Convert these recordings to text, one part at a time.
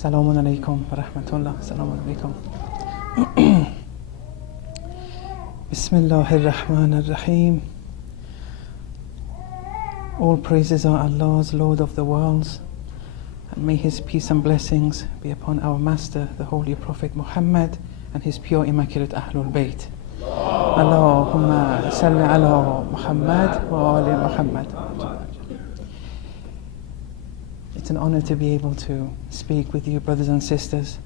Assalamu alaikum wa rahmatullah. Assalamu alaikum. Bismillahir Rahmanir Rahim. All praises are Allah's, Lord of the worlds, and may His peace and blessings be upon our Master, the Holy Prophet Muhammad, and His pure, immaculate Ahlul Bayt. Allahumma salli ala Muhammad wa ali Muhammad. It's an honor to be able to speak with you, brothers and sisters,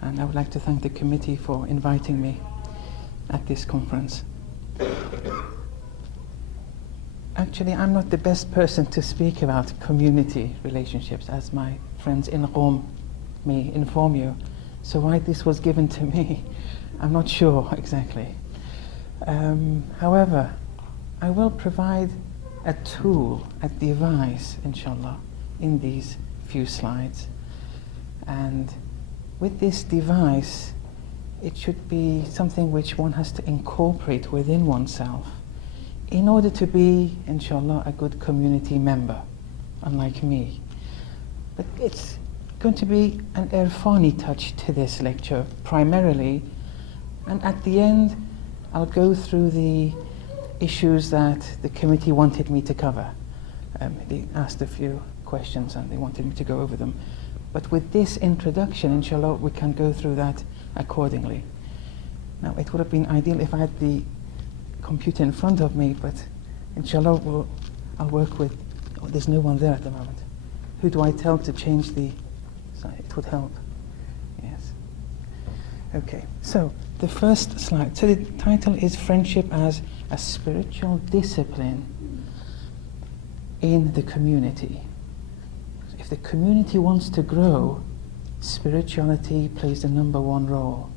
and I would like to thank the committee for inviting me at this conference. Actually, I'm not the best person to speak about community relationships, as my friends in Qom may inform you. So why this was given to me, I'm not sure exactly. However, I will provide a tool, a device, inshallah, in these few slides. And with this device, it should be something which one has to incorporate within oneself in order to be, inshallah, a good community member, unlike me. But it's going to be an irfani touch to this lecture, primarily, and at the end, I'll go through the issues that the committee wanted me to cover. They asked a few questions and they wanted me to go over them. But with this introduction, inshallah, we can go through that accordingly. Now, it would have been ideal if I had the computer in front of me, but inshallah, I'll work with, there's no one there at the moment. Who do I tell to change the, sorry, it would help. Yes. Okay, so the first slide. So the title is Friendship as a Spiritual Discipline in the Community. If the community wants to grow, spirituality plays the number one role.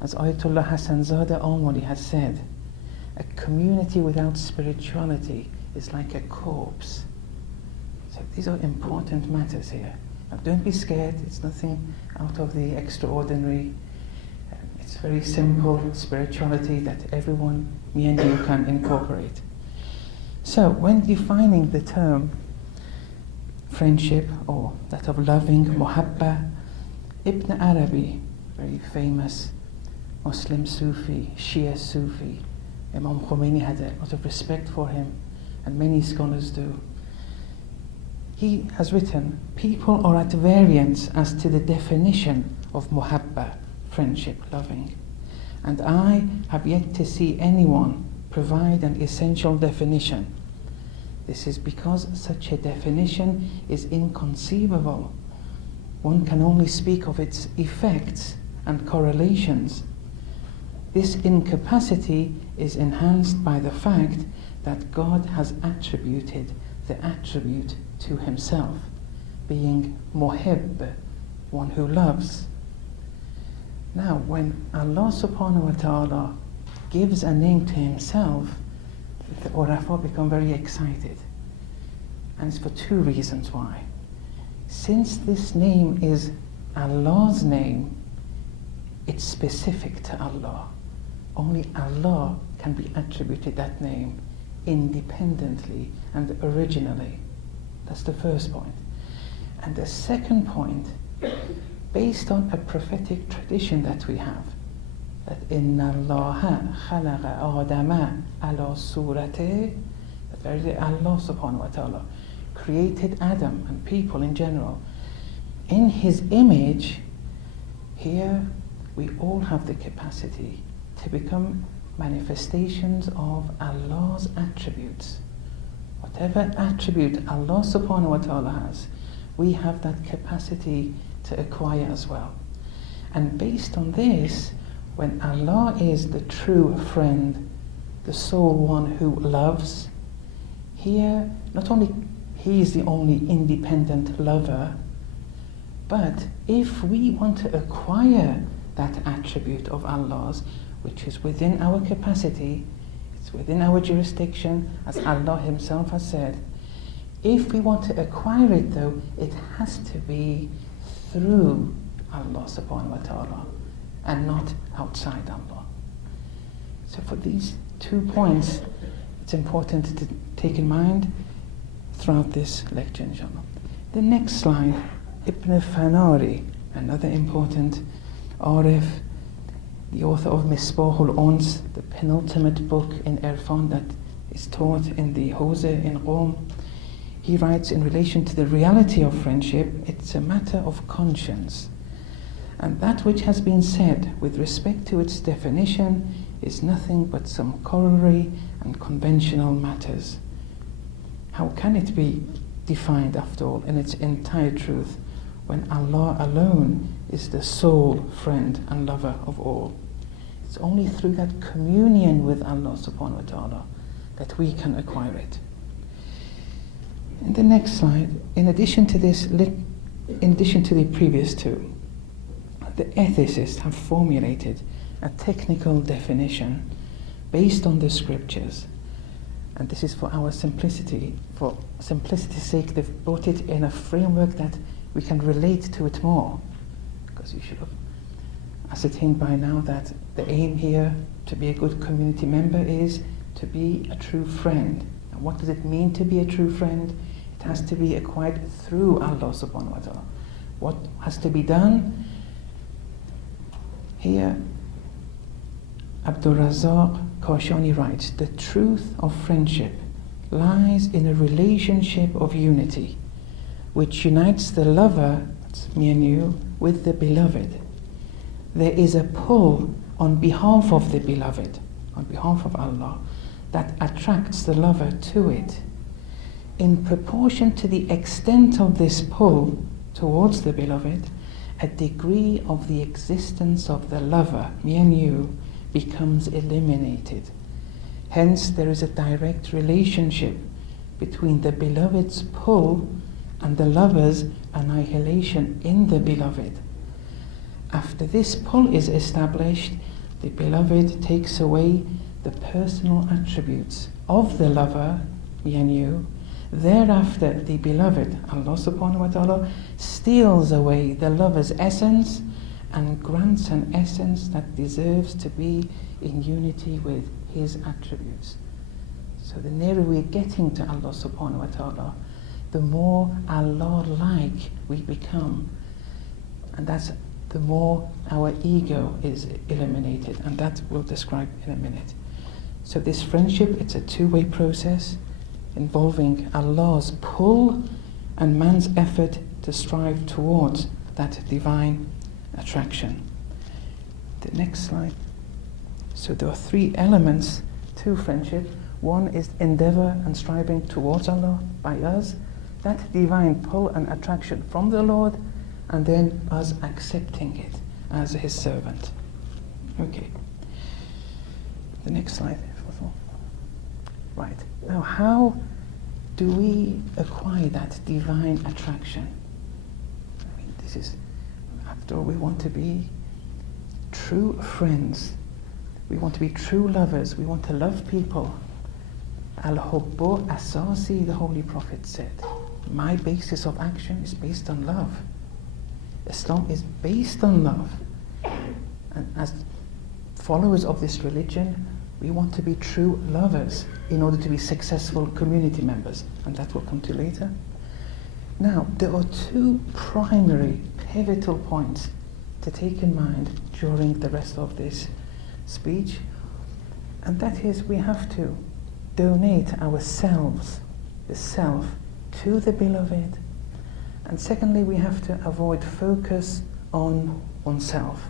As Ayatollah Hassan Zadeh Omari has said, a community without spirituality is like a corpse. So these are important matters here. Now don't be scared, it's nothing out of the extraordinary. It's very simple spirituality that everyone, me and you, can incorporate. So when defining the term friendship, or that of loving, muhabba, Ibn Arabi, very famous Muslim Sufi, Shia Sufi, Imam Khomeini had a lot of respect for him, and many scholars do. He has written, people are at variance as to the definition of muhabba, friendship, loving, and I have yet to see anyone provide an essential definition. This is because such a definition is inconceivable. One can only speak of its effects and correlations. This incapacity is enhanced by the fact that God has attributed the attribute to Himself, being muhibb, one who loves. Now, when Allah subhanahu wa ta'ala gives a name to Himself, the Urafa become very excited. And it's for two reasons why. Since this name is Allah's name, it's specific to Allah. Only Allah can be attributed that name independently and originally. That's the first point. And the second point, based on a prophetic tradition that we have, that Inna Allaha khalaqa Adama ala surate, that very Allah subhanahu wa ta'ala created Adam and people in general in His image. Here we all have the capacity to become manifestations of Allah's attributes. Whatever attribute Allah subhanahu wa ta'ala has, we have that capacity to acquire as well. And based on this, when Allah is the true friend, the sole one who loves, here not only He is the only independent lover, but if we want to acquire that attribute of Allah's, which is within our capacity, it's within our jurisdiction, as Allah Himself has said, if we want to acquire it though, it has to be through Allah subhanahu wa ta'ala and not outside Allah. So for these 2 points, it's important to take in mind throughout this lecture, inshallah. The next slide, Ibn Fanari another important Arif, the author of Misbahul Ons, the penultimate book in Irfan that is taught in the Hose in Qom. He writes, in relation to the reality of friendship, it's a matter of conscience. And that which has been said with respect to its definition is nothing but some corollary and conventional matters. How can it be defined, after all, in its entire truth, when Allah alone is the sole friend and lover of all? It's only through that communion with Allah subhanahu wa ta'ala that we can acquire it. In the next slide, in addition to this, in addition to the previous two, the ethicists have formulated a technical definition based on the scriptures. And this is for our simplicity. For simplicity's sake, they've brought it in a framework that we can relate to it more. Because you should have ascertained by now that the aim here to be a good community member is to be a true friend. And what does it mean to be a true friend? It has to be acquired through Allah subhanahu wa ta'ala. What has to be done? Here, Abdul Razak Kashani writes, the truth of friendship lies in a relationship of unity, which unites the lover, that's me and you, with the beloved. There is a pull on behalf of the beloved, on behalf of Allah, that attracts the lover to it. In proportion to the extent of this pull towards the beloved, a degree of the existence of the lover, me and you, becomes eliminated. Hence, there is a direct relationship between the beloved's pull and the lover's annihilation in the beloved. After this pull is established, the beloved takes away the personal attributes of the lover, me and you. Thereafter, the beloved, Allah subhanahu wa ta'ala, steals away the lover's essence and grants an essence that deserves to be in unity with his attributes. So the nearer we're getting to Allah subhanahu wa ta'ala, the more Allah-like we become. And that's the more our ego is eliminated. And that we'll describe in a minute. So this friendship, it's a two-way process involving Allah's pull and man's effort to strive towards that divine attraction. The next slide. So there are three elements to friendship. One is endeavor and striving towards Allah by us, that divine pull and attraction from the Lord, and then us accepting it as His servant. Okay. The next slide. Right. Now, how do we acquire that divine attraction? I mean, this is, after all, we want to be true friends. We want to be true lovers. We want to love people. Al-Hubbu Asasi, the Holy Prophet said. My basis of action is based on love. Islam is based on love. And as followers of this religion, we want to be true lovers in order to be successful community members. And that will come to later. Now, there are two primary pivotal points to take in mind during the rest of this speech. And that is, we have to donate ourselves, the self, to the beloved. And secondly, we have to avoid focus on oneself.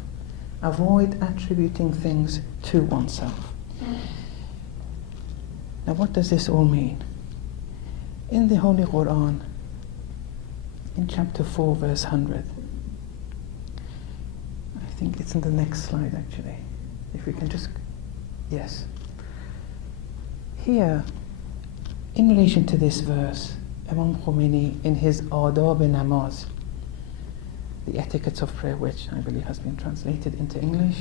Avoid attributing things to oneself. Now, what does this all mean? In the Holy Quran, in chapter 4, verse 100, I think it's in the next slide actually. If we can just, yes. Here, in relation to this verse, Imam Khomeini, in his Adab-e-Namaz, the Etiquettes of Prayer, which I believe has been translated into English,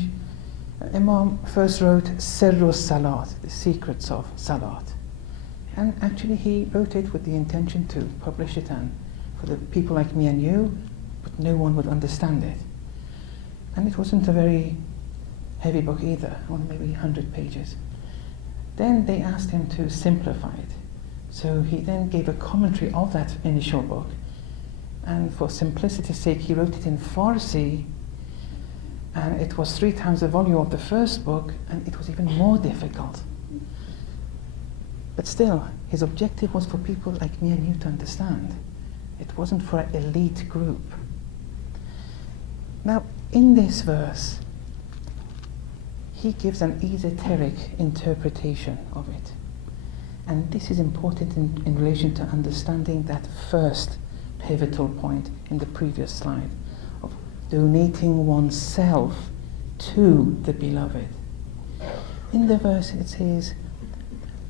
Imam first wrote Sirru Salat, the secrets of Salat. And actually he wrote it with the intention to publish it and for the people like me and you, but no one would understand it. And it wasn't a very heavy book either, only maybe 100 pages. Then they asked him to simplify it. So he then gave a commentary of that initial book and for simplicity's sake he wrote it in Farsi, and it was 3 times the volume of the first book, and it was even more difficult. But still, his objective was for people like me and you to understand. It wasn't for an elite group. Now, in this verse, he gives an esoteric interpretation of it. And this is important in relation to understanding that first pivotal point in the previous slide of donating oneself to the beloved. In the verse it says,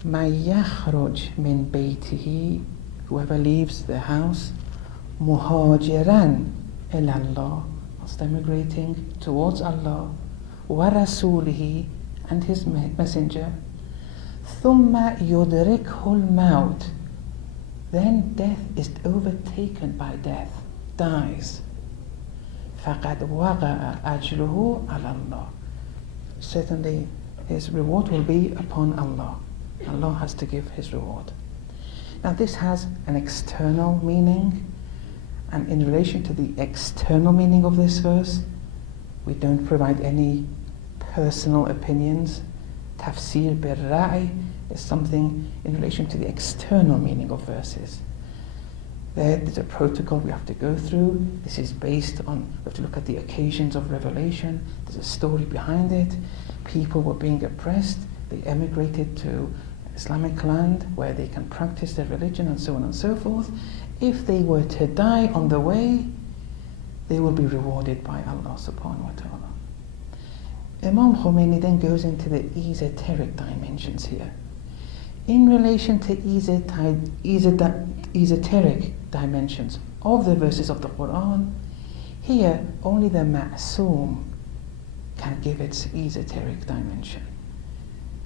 مَن يَخْرُجْ مِن بَيْتِهِ, whoever leaves the house, مُهَاجِرًا إِلَى اللَّهِ, whilst emigrating towards Allah, وَرَسُولِهِ, and his messenger, ثُمَّ يُدْرِكْهُ الْمَوْتِ, then death is overtaken by death, dies. فَقَدْ وَقَعَ أَجْرُهُ عَلَى اللَّهِ, certainly his reward will be upon Allah. Allah has to give his reward. Now this has an external meaning, and in relation to the external meaning of this verse, we don't provide any personal opinions. Tafsir bil-ra'i is something in relation to the external meaning of verses. There's a protocol we have to go through. This is based on, we have to look at the occasions of revelation. There's a story behind it. People were being oppressed. They emigrated to Islamic land where they can practice their religion and so on and so forth. If they were to die on the way, they will be rewarded by Allah subhanahu wa ta'ala. Imam Khomeini then goes into the esoteric dimensions here. In relation to esoteric dimensions of the verses of the Quran, here only the Ma'soom can give its esoteric dimension,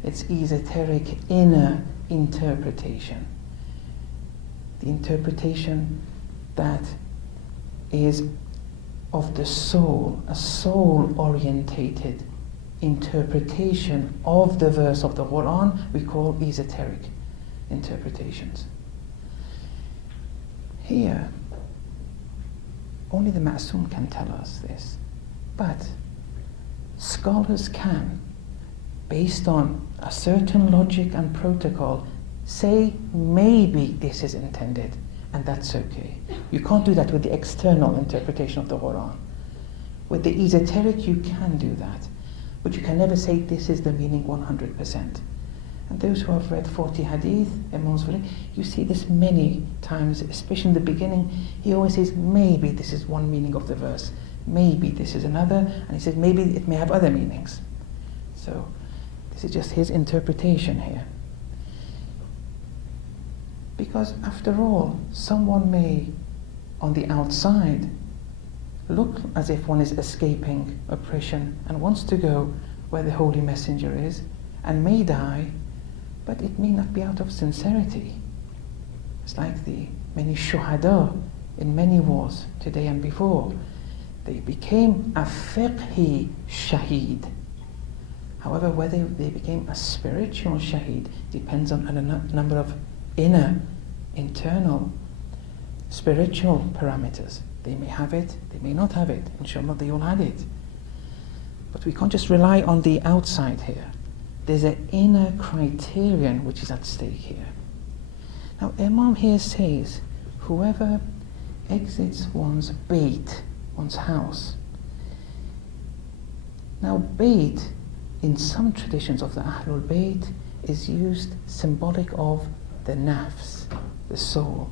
its esoteric inner interpretation. The interpretation that is of the soul, a soul-orientated interpretation of the verse of the Quran, we call esoteric interpretations. Here, only the Ma'soom can tell us this, but scholars can, based on a certain logic and protocol, say maybe this is intended, and that's okay. You can't do that with the external interpretation of the Quran. With the esoteric you can do that, but you can never say this is the meaning 100%. And those who have read 40 hadith, you see this many times, especially in the beginning. He always says maybe this is one meaning of the verse, maybe this is another, and he says maybe it may have other meanings. So this is just his interpretation here. Because after all, someone may, on the outside, look as if one is escaping oppression and wants to go where the Holy Messenger is, and may die, but it may not be out of sincerity. It's like the many shuhada in many wars today and before. They became a fiqhi shaheed. However, whether they became a spiritual shaheed depends on a number of inner, internal, spiritual parameters. They may have it, they may not have it. Inshallah, they all had it. But we can't just rely on the outside here. There's an inner criterion which is at stake here. Now, Imam here says, whoever exits one's bayt, one's house. Now, bayt, in some traditions of the Ahlul Bayt, is used symbolic of the nafs, the soul,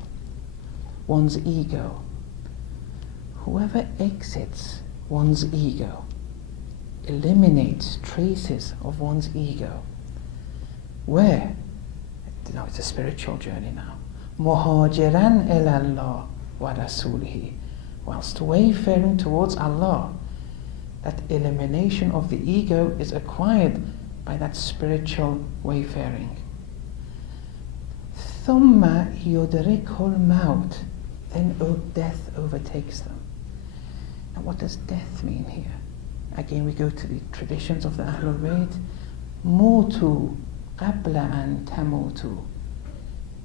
one's ego. Whoever exits one's ego, eliminates traces of one's ego. Where? Now it's a spiritual journey now. Muhajiran ilallah wa rasulihi, whilst wayfaring towards Allah. That elimination of the ego is acquired by that spiritual wayfaring. Thumma yudrikul maut, then death overtakes them. Now what does death mean here? Again we go to the traditions of the Ahlul Bayt. Mutu qabla an tamutu,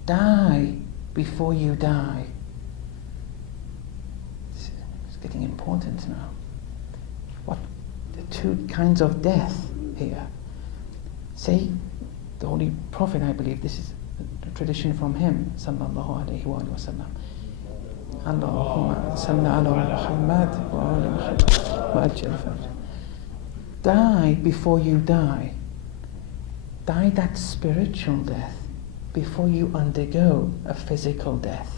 die before you die. getting important now. What the two kinds of death here? Say, the Holy Prophet, I believe, this is a tradition from him, sallallahu alayhi wa sallam. Allahumma salli ala Muhammad wa ala Muhammad wa ajil farj. Die before you die. Die that spiritual death before you undergo a physical death.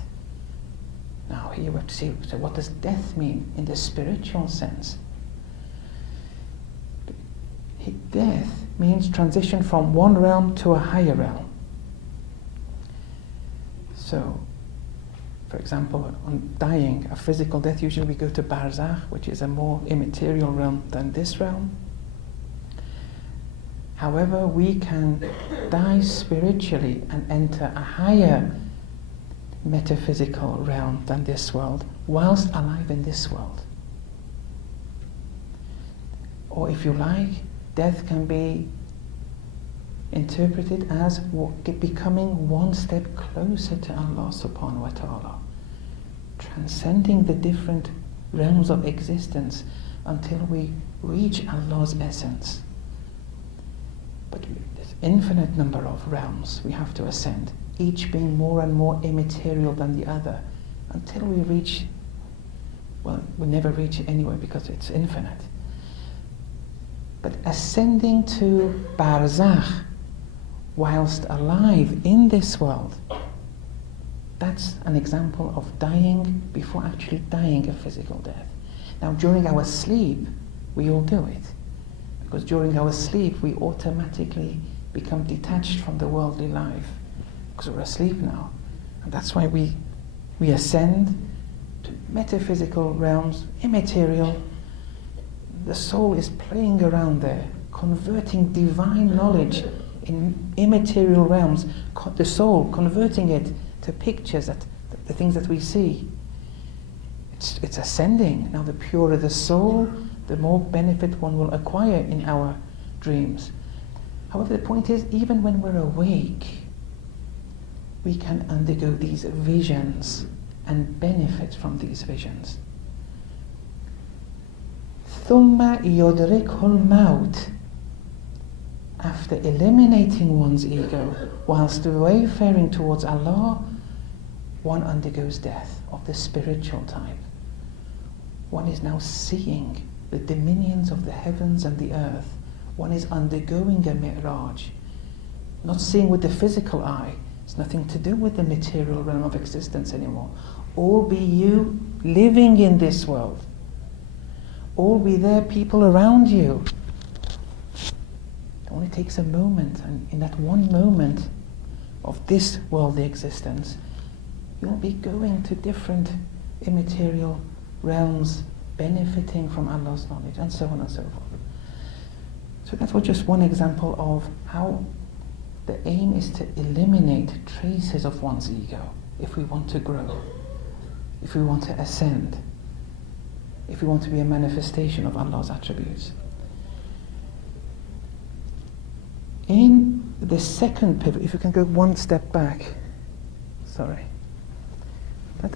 Now here we have to see, so what does death mean in the spiritual sense? Death means transition from one realm to a higher realm. So, for example, on dying, a physical death, usually we go to barzakh, which is a more immaterial realm than this realm. However, we can die spiritually and enter a higher metaphysical realm than this world, whilst alive in this world. Or if you like, death can be interpreted as becoming one step closer to Allah subhanahu wa ta'ala, transcending the different realms of existence until we reach Allah's essence. But there's infinite number of realms we have to ascend, each being more and more immaterial than the other, until we reach, well, we never reach it anyway because it's infinite. But ascending to barzakh whilst alive in this world, that's an example of dying before actually dying a physical death. Now during our sleep, we all do it. Because during our sleep, we automatically become detached from the worldly life. Because we're asleep now. And that's why we ascend to metaphysical realms, immaterial. The soul is playing around there, converting divine knowledge in immaterial realms, the soul converting it to pictures, the things that we see. It's ascending. Now the purer the soul, the more benefit one will acquire in our dreams. However, the point is, even when we're awake, we can undergo these visions and benefit from these visions. ثُمَّ يُدْرِكْهُ الْمَوْتِ. After eliminating one's ego, whilst wayfaring towards Allah, one undergoes death of the spiritual type. One is now seeing the dominions of the heavens and the earth. One is undergoing a mi'raj. Not seeing with the physical eye. It's nothing to do with the material realm of existence anymore. All be you living in this world. All be there people around you. It only takes a moment, and in that one moment of this worldly existence, you'll be going to different immaterial realms, benefiting from Allah's knowledge, and so on and so forth. So that was just one example of how the aim is to eliminate traces of one's ego if we want to grow, if we want to ascend, if we want to be a manifestation of Allah's attributes. In the second pivot, if you can go one step back, that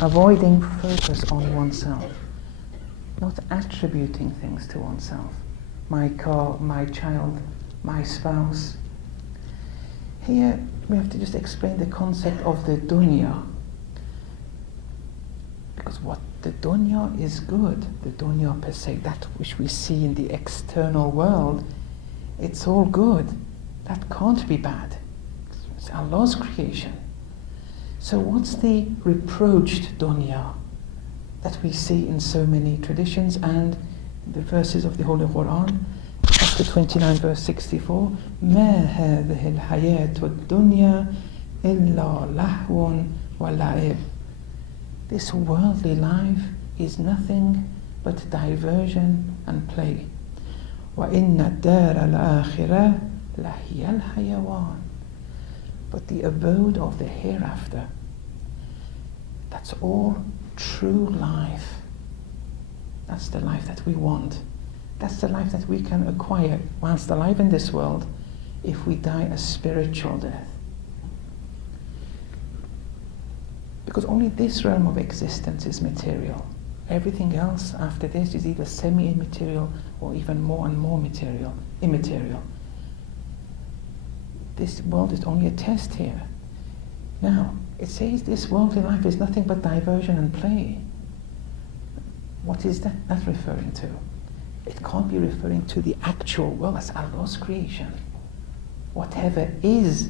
avoiding focus on oneself, not attributing things to oneself. My car, my child, my spouse. Here we have to just explain the concept of the dunya. Because what the dunya is good, the dunya per se, that which we see in the external world, it's all good. That can't be bad. It's Allah's creation. So what's the reproached dunya that we see in so many traditions and the verses of the Holy Quran? Chapter 29, verse 64. مَا هَذِهِ الْحَيَاةُ الدُّنْيَا إِلَّا لَهْوٌ وَلَعِبٌ. This worldly life is nothing but diversion and play. وَإِنَّ الدَّارَ الْآخِرَةَ لَهِيَ الْحَيَوَانِ. But the abode of the hereafter, that's all true life. That's the life that we want. That's the life that we can acquire whilst alive in this world if we die a spiritual death. Because only this realm of existence is material. Everything else after this is either semi-immaterial or even more and more immaterial. This world is only a test here. Now, it says this worldly life is nothing but diversion and play. What is that referring to? It can't be referring to the actual world. That's Allah's creation. Whatever is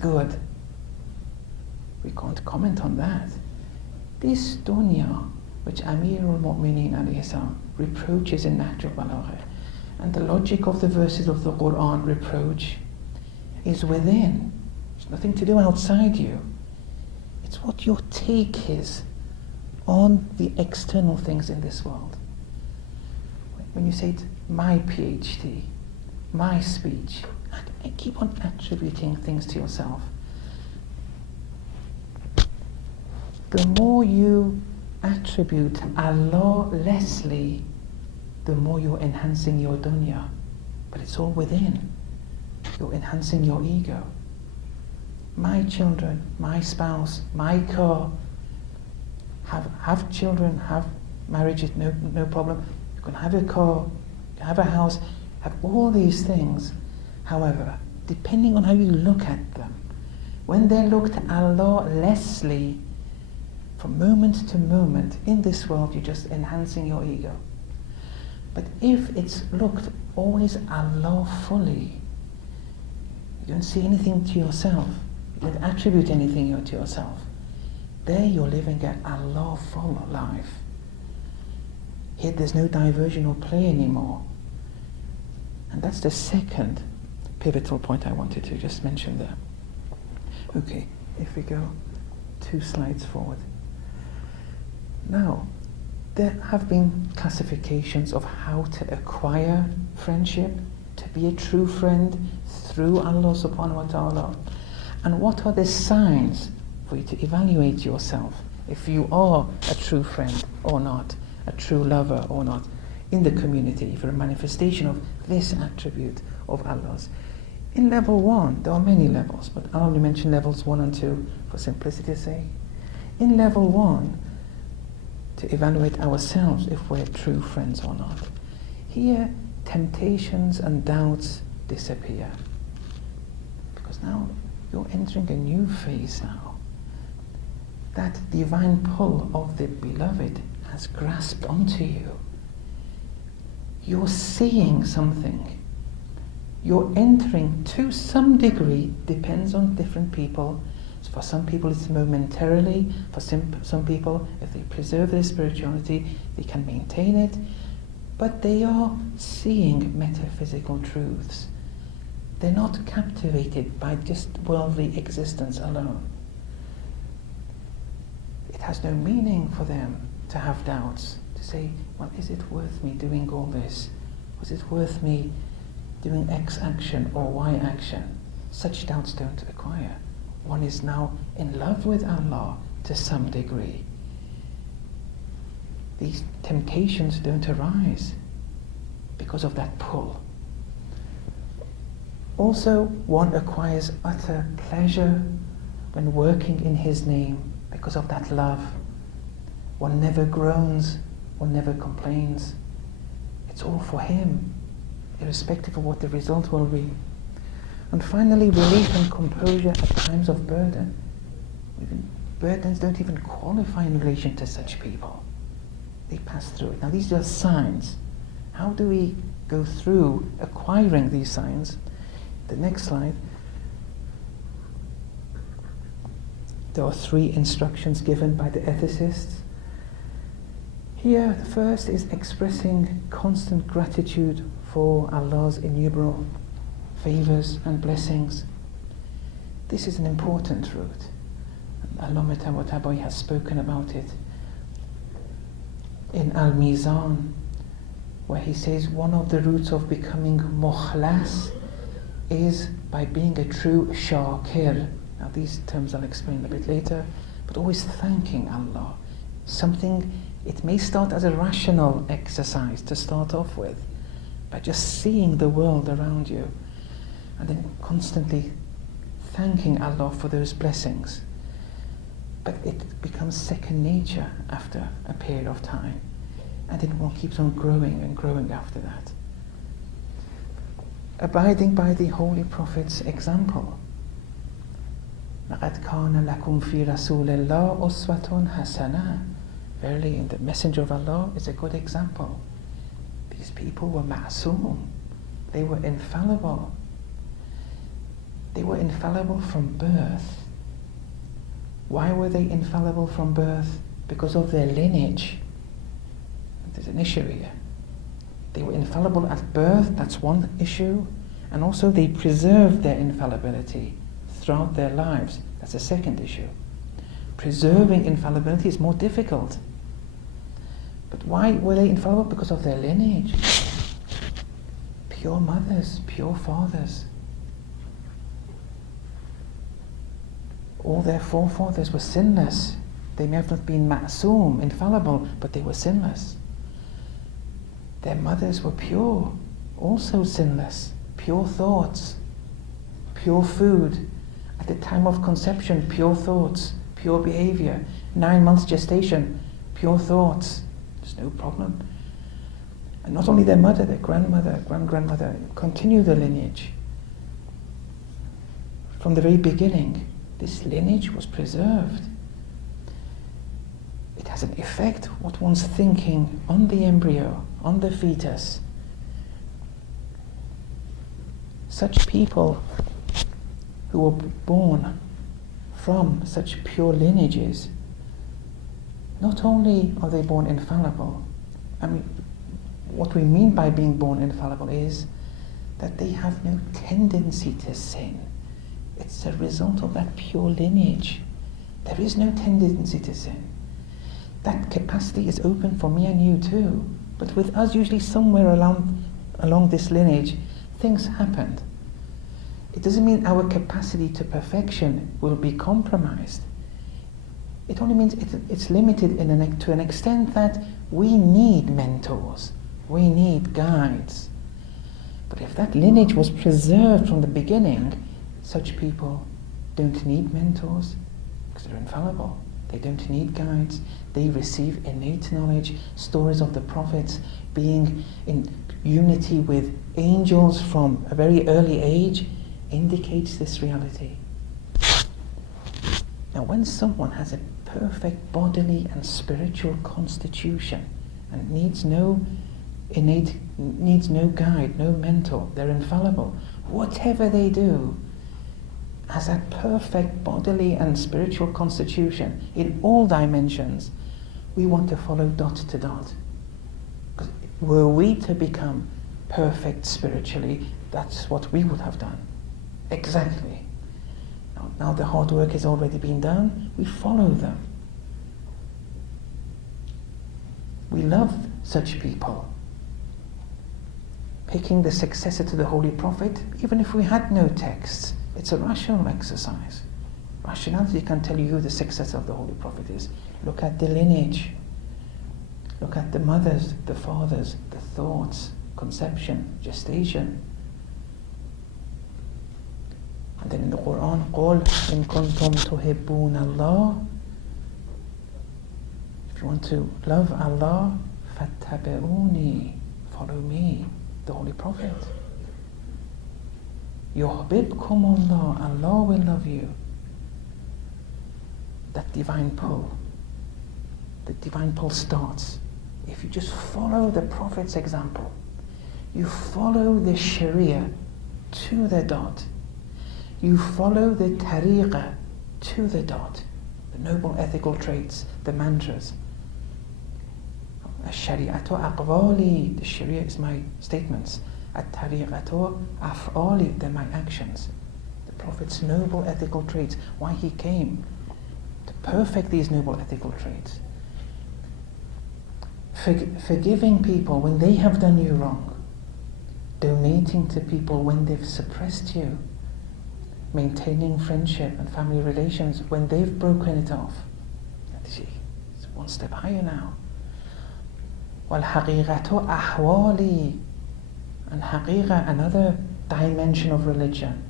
good. We can't comment on that. This dunya, which Amir al-Mu'mineen alayhi salam reproaches in Nahj al-Balagha, and the logic of the verses of the Quran reproach, is within. It's nothing to do outside you. It's what your take is on the external things in this world. When you say my PhD, my speech, and keep on attributing things to yourself, the more you attribute Allah lessly, the more you're enhancing your dunya. But it's all within. You're enhancing your ego. My children, my spouse, my car, have children, have marriages, no problem. You can have a car, have a house, have all these things. However, depending on how you look at them, when they're looked at Allah lessly, from moment to moment, in this world you're just enhancing your ego. But if it's looked always Allah fully, you don't see anything to yourself, you don't attribute anything to yourself, there you're living an Allah full life. Here there's no diversion or play anymore. And that's the second pivotal point I wanted to just mention there. Okay, if we go 2 slides forward. Now, there have been classifications of how to acquire friendship, to be a true friend through Allah subhanahu wa ta'ala. And what are the signs for you to evaluate yourself if you are a true friend or not, a true lover or not, in the community, if you're a manifestation of this attribute of Allah's. In level 1, there are many levels, but I'll only mention levels 1 and 2 for simplicity's sake. In level 1, to evaluate ourselves if we're true friends or not. Here, temptations and doubts disappear. Because now you're entering a new phase now. That divine pull of the beloved has grasped onto you. You're seeing something. You're entering, to some degree, depends on different people. So for some people it's momentarily, for some people, if they preserve their spirituality, they can maintain it, but they are seeing metaphysical truths. They're not captivated by just worldly existence alone. It has no meaning for them to have doubts, to say, well, is it worth me doing all this? Was it worth me doing X action or Y action? Such doubts don't acquire. One is now in love with Allah to some degree. These temptations don't arise because of that pull. Also, one acquires utter pleasure when working in His name because of that love. One never groans, one never complains. It's all for Him, irrespective of what the result will be. And finally, relief and composure at times of burden. Burdens don't even qualify in relation to such people. They pass through it. Now these are signs. How do we go through acquiring these signs? The next slide. There are 3 instructions given by the ethicists. Here, the first is expressing constant gratitude for Allah's innumerable favors and blessings. This is an important route. Allama Tabatabai has spoken about it in Al-Mizan, where he says one of the routes of becoming mukhlas is by being a true shakir. Now these terms I'll explain a bit later, but always thanking Allah. Something, it may start as a rational exercise to start off with, by just seeing the world around you, and then constantly thanking Allah for those blessings. But it becomes second nature after a period of time. and it keeps on growing and growing after that. Abiding by the Holy Prophet's example. لَقَدْ كَانَ لَكُمْ فِي رَسُولِ اللَّهِ أُسْوَةٌ حَسَنَةٌ. Verily, the Messenger of Allah is a good example. These people were ma'soom. They were infallible. They were infallible from birth. Why were they infallible from birth? Because of their lineage. There's an issue here. They were infallible at birth, that's one issue. And also they preserved their infallibility throughout their lives. That's a second issue. Preserving infallibility is more difficult. But why were they infallible? Because of their lineage. Pure mothers, pure fathers. All their forefathers were sinless. They may have not been ma'soom, infallible, but they were sinless. Their mothers were pure, also sinless. Pure thoughts, pure food. At the time of conception, pure thoughts, pure behavior. 9 months gestation, pure thoughts. There's no problem. And not only their mother, their grandmother, grandmother, continue the lineage. From the very beginning, this lineage was preserved. It has an effect, what one's thinking, on the embryo, on the fetus. Such people who were born from such pure lineages, not only are they born infallible, I mean, what we mean by being born infallible is that they have no tendency to sin. It's a result of that pure lineage. There is no tendency to sin. That capacity is open for me and you too. But with us, usually somewhere along this lineage, things happened. It doesn't mean our capacity to perfection will be compromised. It only means it's limited to an extent that we need mentors, we need guides. But if that lineage was preserved from the beginning, such people don't need mentors because they're infallible. They don't need guides. They receive innate knowledge, stories of the prophets, being in unity with angels from a very early age indicates this reality. Now, when someone has a perfect bodily and spiritual constitution and needs no guide, no mentor, they're infallible. Whatever they do, has that perfect bodily and spiritual constitution in all dimensions, we want to follow dot to dot. Because were we to become perfect spiritually, that's what we would have done. Exactly. Now the hard work has already been done, we follow them. We love such people. Picking the successor to the Holy Prophet, even if we had no texts, it's a rational exercise. Rationality can tell you who the successor of the Holy Prophet is. Look at the lineage. Look at the mothers, the fathers, the thoughts, conception, gestation. And then in the Quran, قُلْ إِن كُنْتُمْ تُحِبُّونَ اللَّهِ. If you want to love Allah, فَاتَّبِعُونِي. Follow me, the Holy Prophet. يُحْبِبْكُمُ اللَّهِ. Allah will love you. That divine pull. The divine pull starts. If you just follow the Prophet's example, you follow the Sharia to the dot. You follow the tariqah to the dot. The noble ethical traits, the mantras. Ash-shari'atu aqwali. The Sharia is my statements. At-tariqatu af'ali. They're my actions. The Prophet's noble ethical traits. Why he came to perfect these noble ethical traits. Forgiving people when they have done you wrong. Donating to people when they've suppressed you. Maintaining friendship and family relations when they've broken it off. See, it's one step higher now. وَالْحَقِيقَةُ أَحْوَالِي. And haqiqah, another dimension of religion,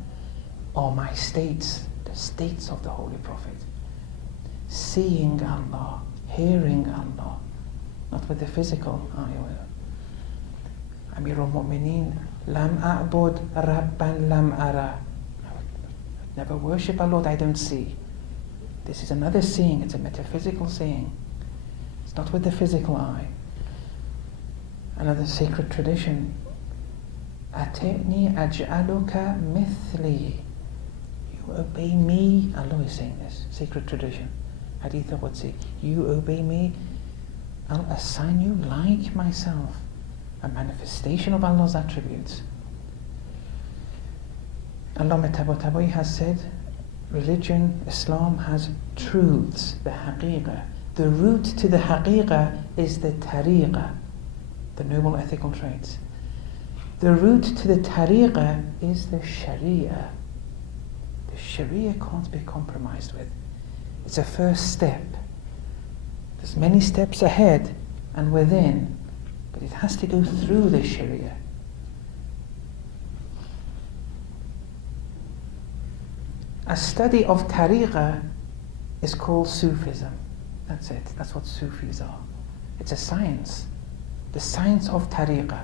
are my states, the states of the Holy Prophet. Seeing Allah, hearing Allah, not with the physical eye. Amir al-Mu'mineen, Lam a'bud rabban lam ara. I would never worship a Lord I don't see. This is another seeing, it's a metaphysical seeing. It's not with the physical eye. Another sacred tradition, Ati'ni aj'aluka mithli. You obey me, Allah is saying this, sacred tradition. Hadith of Qudsi, you obey me, I'll assign you like myself, a manifestation of Allah's attributes. Allama Tabatabai has said, religion, Islam has truths, the haqiqah. The route to the haqiqah is the tariqah, the noble ethical traits. The route to the tariqah is the sharia. The sharia can't be compromised with. It's a first step. There's many steps ahead and within, but it has to go through the sharia. A study of tariqah is called Sufism. That's it. That's what Sufis are. It's a science. The science of tariqah.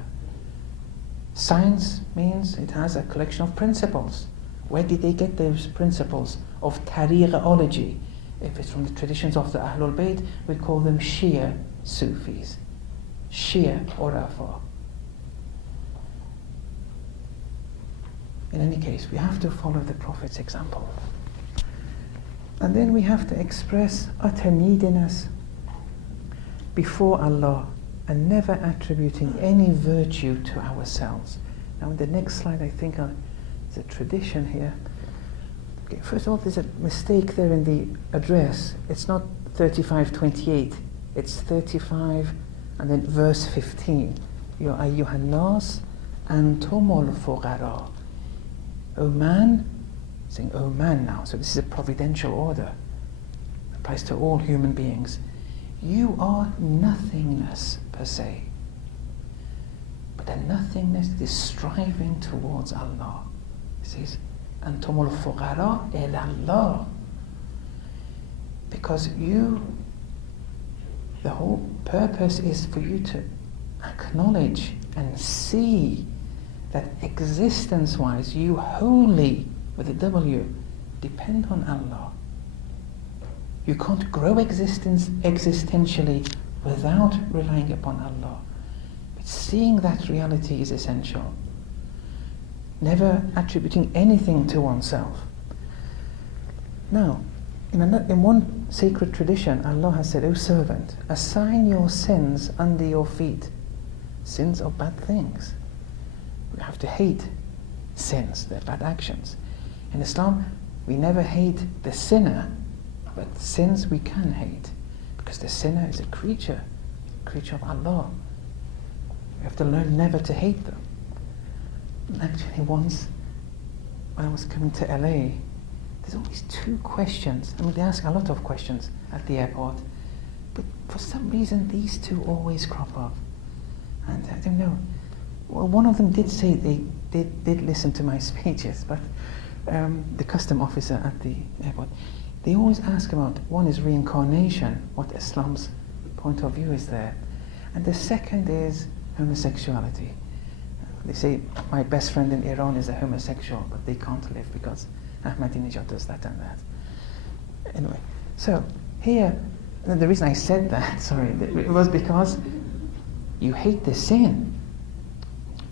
Science means it has a collection of principles. Where did they get those principles of tariqahology? If it's from the traditions of the Ahlul Bayt, we call them Shia Sufis. Shia Urafa. In any case, we have to follow the Prophet's example. And then we have to express utter neediness before Allah and never attributing any virtue to ourselves. Now in the next slide, I think there's a tradition here. Okay, first of all, there's a mistake there in the address. It's not 35:28, it's 35 and then verse 15. Ya ayyuhan nas antumul fuqara. O man, saying O man now, so this is a providential order. It applies to all human beings. You are nothingness per se. But the nothingness is striving towards Allah. It says, Antumul fuqara ila Allah. Because you, the whole purpose is for you to acknowledge and see that existence-wise, you wholly, with a W, depend on Allah. You can't grow existence existentially without relying upon Allah. But seeing that reality is essential. Never attributing anything to oneself. Now, in one sacred tradition, Allah has said, O servant, assign your sins under your feet. Sins are bad things. We have to hate sins, they're bad actions. In Islam, we never hate the sinner, but sins we can hate, because the sinner is a creature of Allah. We have to learn never to hate them. And actually, once when I was coming to LA, there's always two questions. I mean, they ask a lot of questions at the airport, but for some reason these two always crop up. And I don't know. Well, one of them did say they did listen to my speeches, but the custom officer at the airport, they always ask about, one is reincarnation, what Islam's point of view is there, and the second is homosexuality. They say, my best friend in Iran is a homosexual, but they can't live because Ahmadinejad does that and that. Anyway, so here, the reason I said that, sorry, it was because you hate the sin.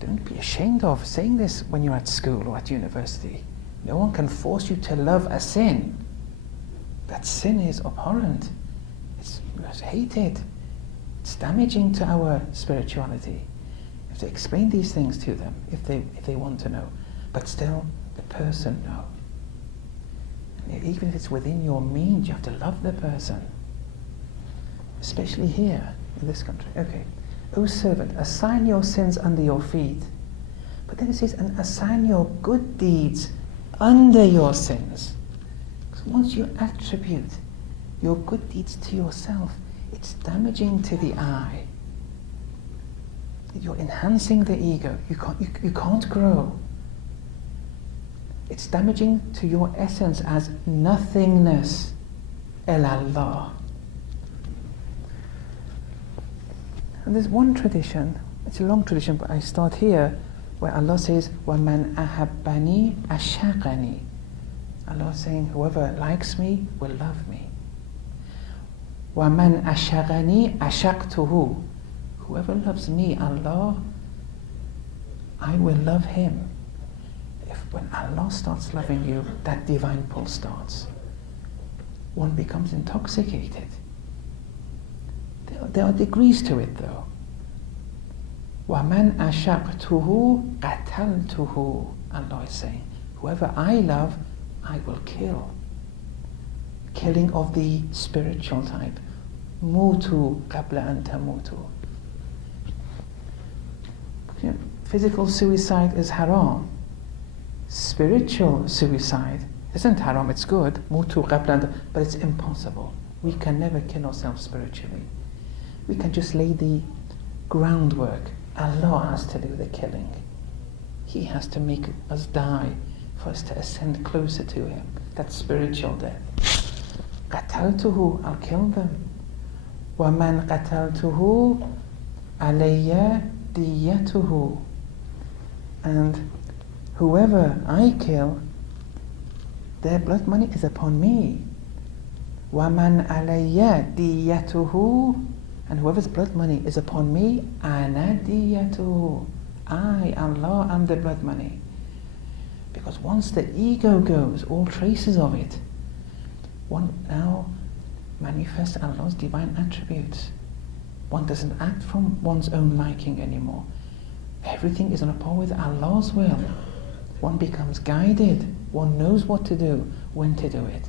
Don't be ashamed of saying this when you're at school or at university. No one can force you to love a sin. That sin is abhorrent. It's hated. It's damaging to our spirituality. You have to explain these things to them if they want to know. But still, the person know. And even if it's within your means, you have to love the person. Especially here, in this country. Okay. O servant, assign your sins under your feet. But then it says, and assign your good deeds under your sins. Because once you attribute your good deeds to yourself, it's damaging to the I. You're enhancing the ego. You can't grow. It's damaging to your essence as nothingness. El Allah. And there's one tradition, it's a long tradition, but I start here, where Allah says, وَمَنْ أَحَبَّنِي أَشَاقَنِي. Allah is saying, whoever likes me will love me. وَمَنْ أَشَاقَنِي أَشَقْتُهُ. Whoever loves me, Allah, I will love him. When Allah starts loving you, that divine pull starts. One becomes intoxicated. There are degrees to it though. وَمَنْ أَشَقْتُهُ قَتَلْتُهُ. Allah is saying, whoever I love, I will kill. Killing of the spiritual type. مُوتُوا قَبْلَ أَن تَمُوتُوا. Physical suicide is haram. Spiritual suicide isn't haram, it's good. مُوتُوا قَبْلَ أن, but it's impossible. We can never kill ourselves spiritually. We can just lay the groundwork. Allah has to do the killing. He has to make us die for us to ascend closer to Him. That's spiritual death. قَتَلْتُهُ, I'll kill them. وَمَنْ قَتَلْتُهُ عَلَيَّ دِيَّتُهُ. And whoever I kill, their blood money is upon me. وَمَنْ عَلَيَّ دِيَّتُهُ. And whoever's blood money is upon me, أَنَا دِيَّتُهُ. I, Allah, am the blood money. Because once the ego goes, all traces of it, one now manifests Allah's divine attributes. One doesn't act from one's own liking anymore. Everything is on a par with Allah's will. One becomes guided. One knows what to do, when to do it.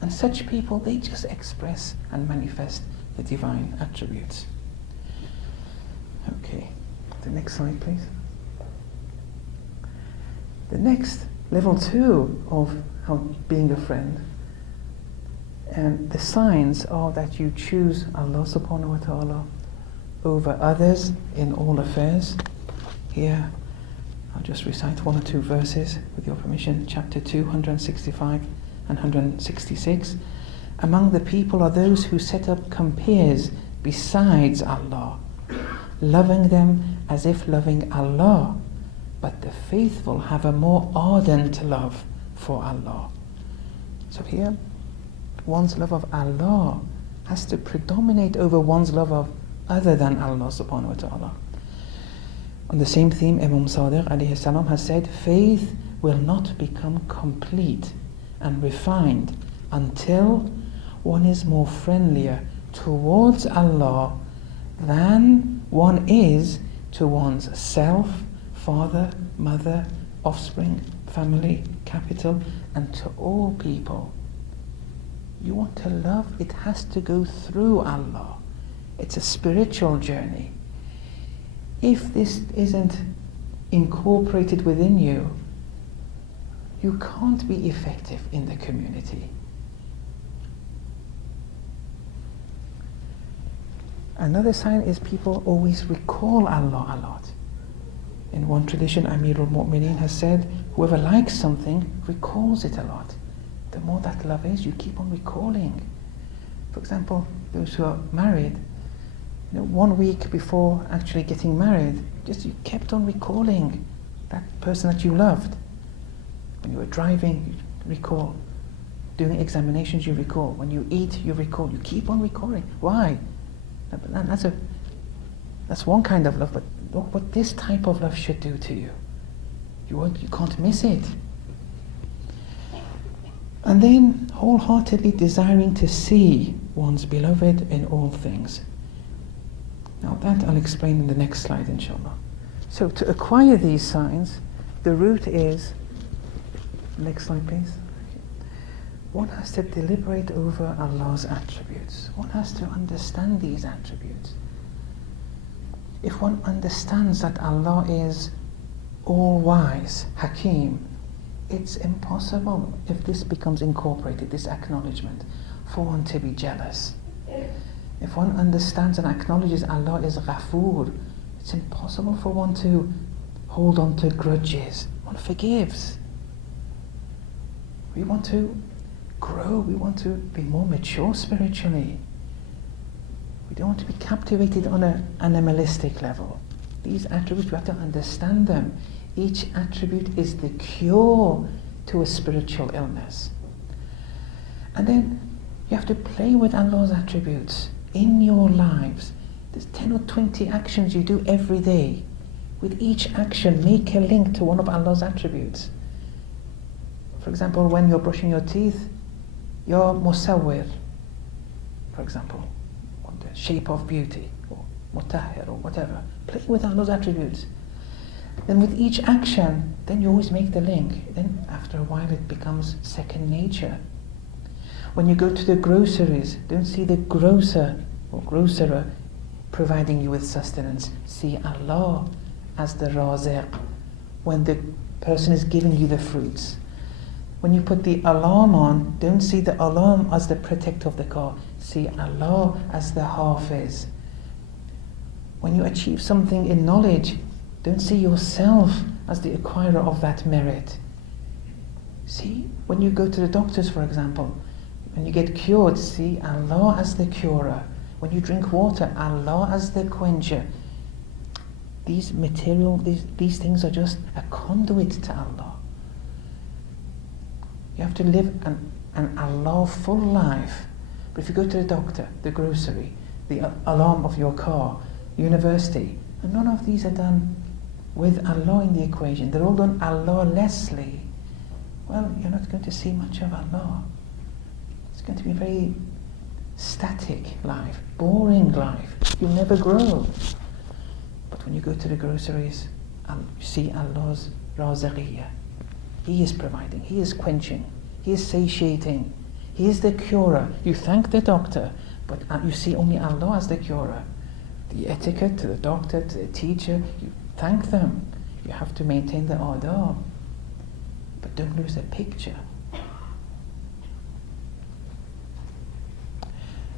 And such people, they just express and manifest the divine attributes. Okay, the next slide please. The next, level 2 of how being a friend, and the signs are that you choose Allah subhanahu wa ta'ala over others in all affairs. Here, I'll just recite 1 or 2 verses with your permission. Chapter 2, 165 and 166. Among the people are those who set up compeers besides Allah, loving them as if loving Allah. But the faithful have a more ardent love for Allah. So here, one's love of Allah has to predominate over one's love of other than Allah subhanahu wa ta'ala. On the same theme, Imam Sadiq alayhi salam has said, faith will not become complete and refined until one is more friendlier towards Allah than one is to one's self, father, mother, offspring, family, capital, and to all people. You want to love, it has to go through Allah. It's a spiritual journey. If this isn't incorporated within you, you can't be effective in the community. Another sign is people always recall Allah a lot. In one tradition, Amir al-Mu'mineen has said, whoever likes something recalls it a lot. The more that love is, you keep on recalling. For example, those who are married, 1 week before actually getting married, just you kept on recalling that person that you loved. When you were driving, you recall. Doing examinations, you recall. When you eat, you recall. You keep on recalling. Why? That's one kind of love, but look what this type of love should do to you. You can't miss it. And then wholeheartedly desiring to see one's beloved in all things. Now that I'll explain in the next slide, inshallah. So to acquire these signs, the route is, next slide please. One has to deliberate over Allah's attributes. One has to understand these attributes. If one understands that Allah is all-wise, Hakim, it's impossible, if this becomes incorporated, this acknowledgement, for one to be jealous. If one understands and acknowledges Allah is Ghafoor, it's impossible for one to hold on to grudges. One forgives. We want to grow, we want to be more mature spiritually. We don't want to be captivated on an animalistic level. These attributes, we have to understand them. Each attribute is the cure to a spiritual illness. And then you have to play with Allah's attributes in your lives. There's 10 or 20 actions you do every day. With each action, make a link to one of Allah's attributes. For example, when you're brushing your teeth, you're musawwir, for example, on the shape of beauty, or mutahhir, or whatever. Play with Allah's attributes. Then with each action, then you always make the link. Then after a while it becomes second nature. When you go to the groceries, don't see the grocer or grocerer providing you with sustenance. See Allah as the raziq when the person is giving you the fruits. When you put the alarm on, don't see the alarm as the protector of the car. See Allah as the hafiz. When you achieve something in knowledge, don't see yourself as the acquirer of that merit. See, when you go to the doctors, for example, when you get cured, see Allah as the curer. When you drink water, Allah as the quencher. These these things are just a conduit to Allah. You have to live an Allah-full life. But if you go to the doctor, the grocery, the alarm of your car, university, and none of these are done with Allah in the equation. They're all done Allah-lessly. Well, you're not going to see much of Allah. It's going to be a very static life, boring life. You'll never grow. But when you go to the groceries, you see Allah's raziqiyya. He is providing, He is quenching, He is satiating, He is the curer. You thank the doctor, but you see only Allah as the curer. The etiquette to the doctor, to the teacher, you thank them. You have to maintain the adab, but don't lose the picture.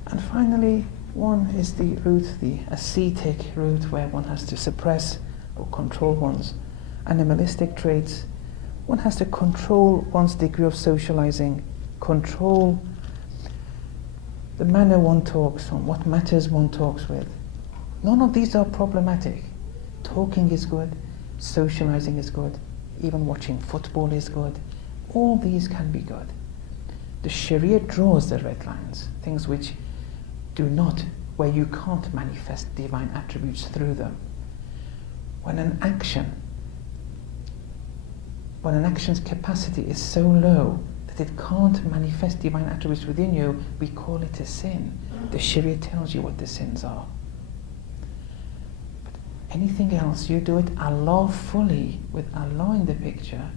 And finally, one is the route, the ascetic route, where one has to suppress or control one's animalistic traits. One has to control one's degree of socializing, control the manner one talks on, what matters one talks with. None of these are problematic. Talking is good, socializing is good, even watching football is good. All these can be good. The Sharia draws the red lines, things which do not, where you can't manifest divine attributes through them. When an action's capacity is so low that it can't manifest divine attributes within you, we call it a sin. The Sharia tells you what the sins are. But anything else, you do it Allah fully, with Allah in the picture,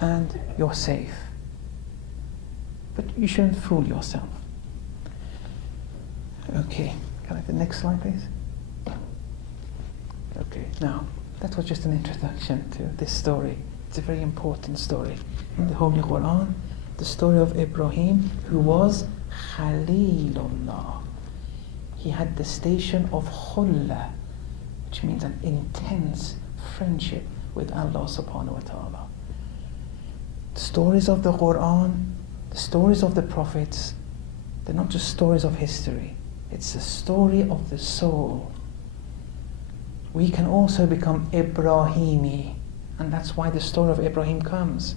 and you're safe. But you shouldn't fool yourself. Okay, can I have the next slide, please? Okay, now, that was just an introduction to this story. It's a very important story. In the Holy Quran, the story of Ibrahim, who was Khalilullah. He had the station of Khulla, which means an intense friendship with Allah subhanahu wa ta'ala. The stories of the Quran, the stories of the prophets, they're not just stories of history. It's a story of the soul. We can also become Ibrahimi, and that's why the story of Ibrahim comes.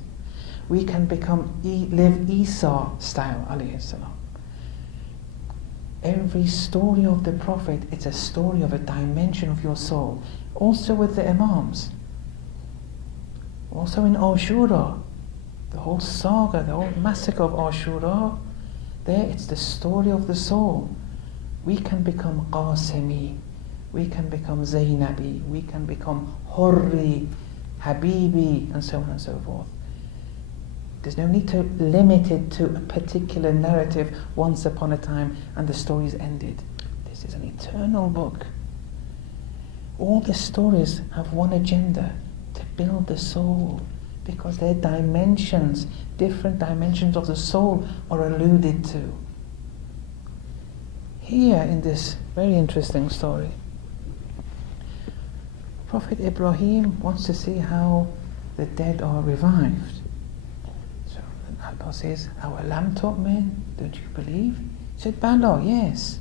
We can live Isa style, alayhi salam. Every story of the Prophet, it's a story of a dimension of your soul. Also with the Imams. Also in Ashura, the whole saga, the whole massacre of Ashura, there it's the story of the soul. We can become Qasimi, we can become Zainabi, we can become Hurri, Habibi, and so on and so forth. There's no need to limit it to a particular narrative once upon a time and the story's ended. This is an eternal book. All the stories have one agenda, to build the soul, because their dimensions, different dimensions of the soul, are alluded to. Here in this very interesting story, Prophet Ibrahim wants to see how the dead are revived. So Allah says, "Awalam tu'min? Don't you believe?" He said, "Bala, yes.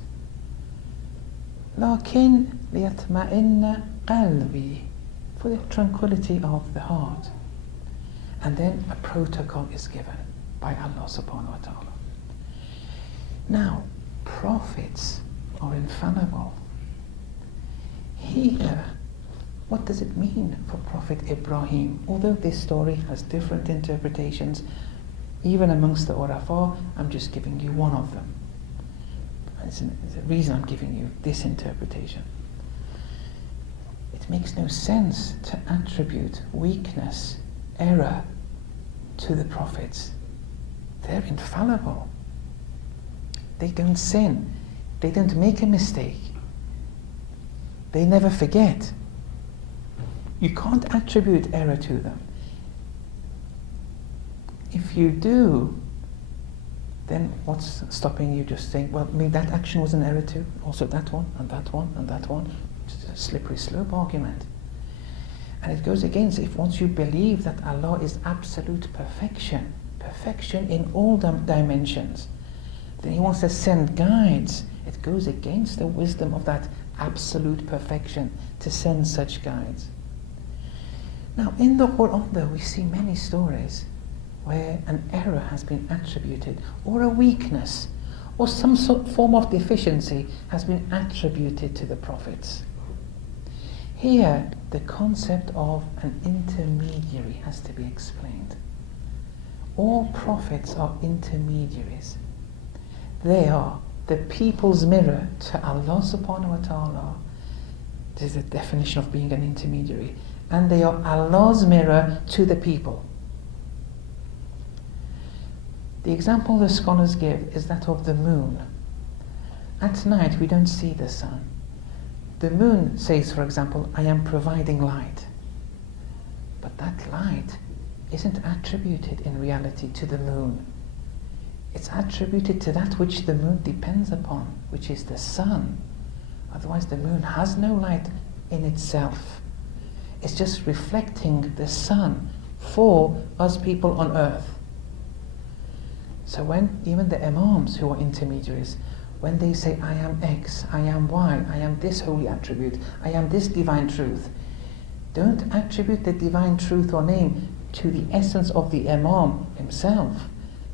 لكن ليطمئن قلبي, for the tranquility of the heart. And then a protocol is given by Allah subhanahu wa ta'ala. Now, prophets are infallible. Here, what does it mean for Prophet Ibrahim? Although this story has different interpretations, even amongst the Urafa, I'm just giving you one of them. It's a reason I'm giving you this interpretation. It makes no sense to attribute weakness, error to the prophets. They're infallible. They don't sin. They don't make a mistake. They never forget. You can't attribute error to them. If you do, then what's stopping you just saying, well, maybe that action was an error too, also that one, and that one, and that one. It's a slippery slope argument. And it goes against, if once you believe that Allah is absolute perfection, perfection in all dimensions, then He wants to send guides. It goes against the wisdom of that absolute perfection to send such guides. Now, in the Quran, though, we see many stories where an error has been attributed, or a weakness, or some form of deficiency has been attributed to the prophets. Here, the concept of an intermediary has to be explained. All prophets are intermediaries. They are the people's mirror to Allah subhanahu wa ta'ala. This is the definition of being an intermediary. And they are Allah's mirror to the people. The example the scholars give is that of the moon. At night we don't see the sun. The moon says, for example, I am providing light. But that light isn't attributed in reality to the moon. It's attributed to that which the moon depends upon, which is the sun. Otherwise the moon has no light in itself. It's just reflecting the sun for us people on earth. So when even the imams who are intermediaries, when they say, I am X, I am Y, I am this holy attribute, I am this divine truth, don't attribute the divine truth or name to the essence of the imam himself.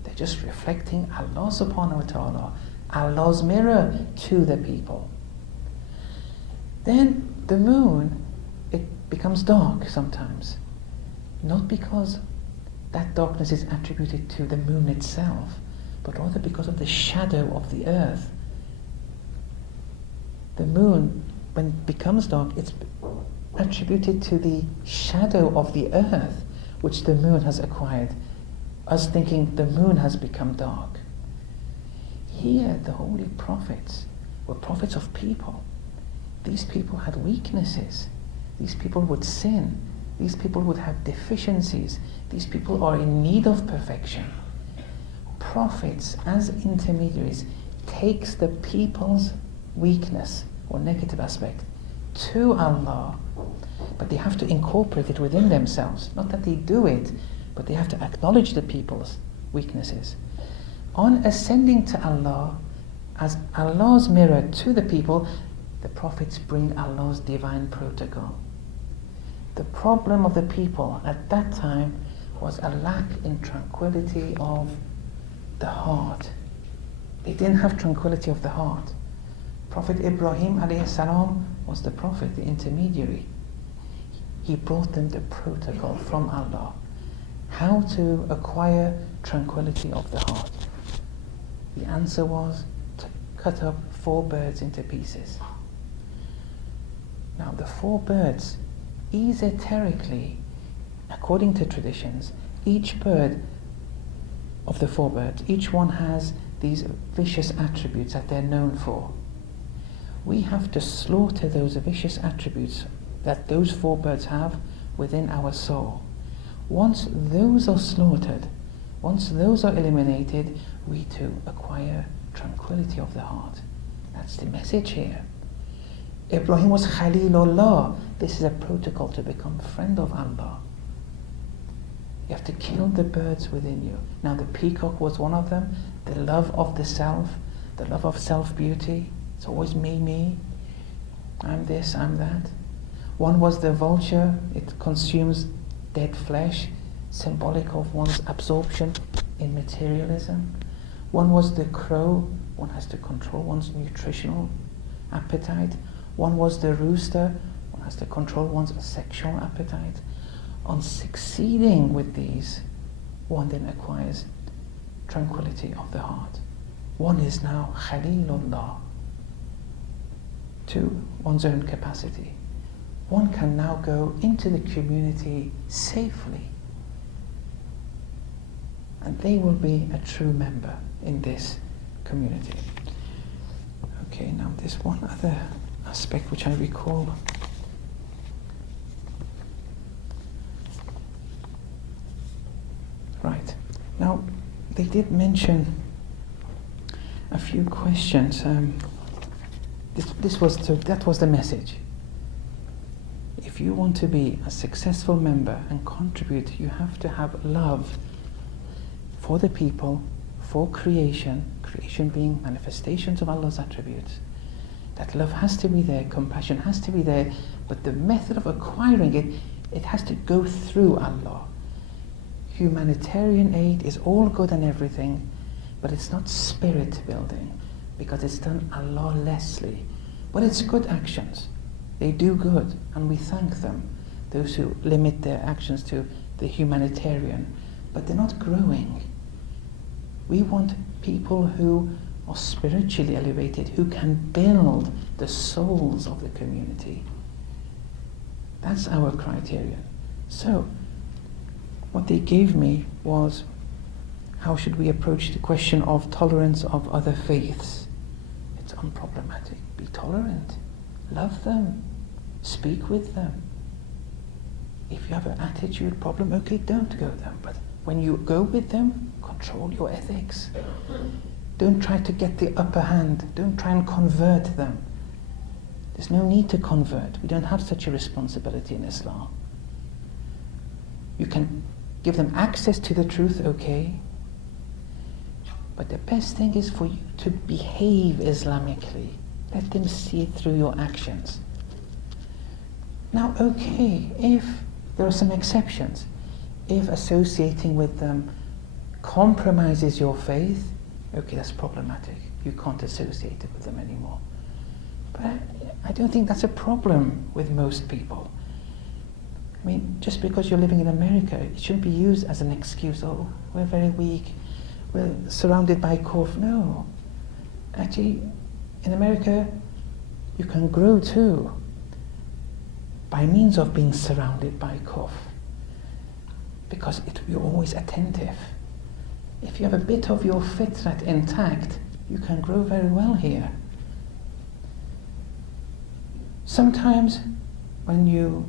They're just reflecting Allah subhanahu wa ta'ala, Allah's mirror to the people. Then the moon, it becomes dark sometimes. Not because that darkness is attributed to the moon itself, but rather because of the shadow of the earth. The moon, when it becomes dark, it's attributed to the shadow of the earth which the moon has acquired, us thinking the moon has become dark. Here, the holy prophets were prophets of people. These people had weaknesses. These people would sin. These people would have deficiencies. These people are in need of perfection. Prophets, as intermediaries, takes the people's weakness or negative aspect to Allah, but they have to incorporate it within themselves. Not that they do it, but they have to acknowledge the people's weaknesses. On ascending to Allah, as Allah's mirror to the people, the prophets bring Allah's divine protocol. The problem of the people at that time was a lack in tranquility of the heart. They didn't have tranquility of the heart. Prophet Ibrahim alayhi salam was the prophet, the intermediary. He brought them the protocol from Allah, how to acquire tranquility of the heart. The answer was to cut up 4 birds into pieces. Now the 4 birds, esoterically, according to traditions, each bird of the 4 birds, each one has these vicious attributes that they're known for. We have to slaughter those vicious attributes that those 4 birds have within our soul. Once those are slaughtered, once those are eliminated, we too acquire tranquility of the heart. That's the message here. Ibrahim was Khalilullah. This is a protocol to become friend of Allah. You have to kill the birds within you. Now the peacock was one of them. The love of the self, the love of self-beauty. It's always me, me. I'm this, I'm that. One was the vulture, it consumes dead flesh, symbolic of one's absorption in materialism. One was the crow, one has to control one's nutritional appetite. One was the rooster, one has to control one's sexual appetite. On succeeding with these, one then acquires tranquility of the heart. One is now Khalilullah to one's own capacity. One can now go into the community safely, and they will be a true member in this community. Okay, now there's one other aspect which I recall. Right. Now, they did mention a few questions. That was the message. If you want to be a successful member and contribute, you have to have love for the people, for creation being manifestations of Allah's attributes. That love has to be there, compassion has to be there, but the method of acquiring it, it has to go through Allah. Humanitarian aid is all good and everything, but it's not spirit building, because it's done Allah-lessly. But it's good actions. They do good, and we thank them, those who limit their actions to the humanitarian, but they're not growing. We want people who are spiritually elevated, who can build the souls of the community. That's our criterion. So, what they gave me was, how should we approach the question of tolerance of other faiths? It's unproblematic. Be tolerant. Love them. Speak with them. If you have an attitude problem, okay, don't go them. But when you go with them, control your ethics. Don't try to get the upper hand. Don't try and convert them. There's no need to convert. We don't have such a responsibility in Islam. You can give them access to the truth, okay? But the best thing is for you to behave Islamically. Let them see it through your actions. Now, okay, if there are some exceptions, if associating with them compromises your faith, okay, that's problematic. You can't associate with them anymore. But I don't think that's a problem with most people. I mean, just because you're living in America, it shouldn't be used as an excuse. Oh, we're very weak. We're surrounded by kufr. No. Actually, in America, you can grow too by means of being surrounded by kufr, because you're always attentive. If you have a bit of your fitrat intact, you can grow very well here. Sometimes when you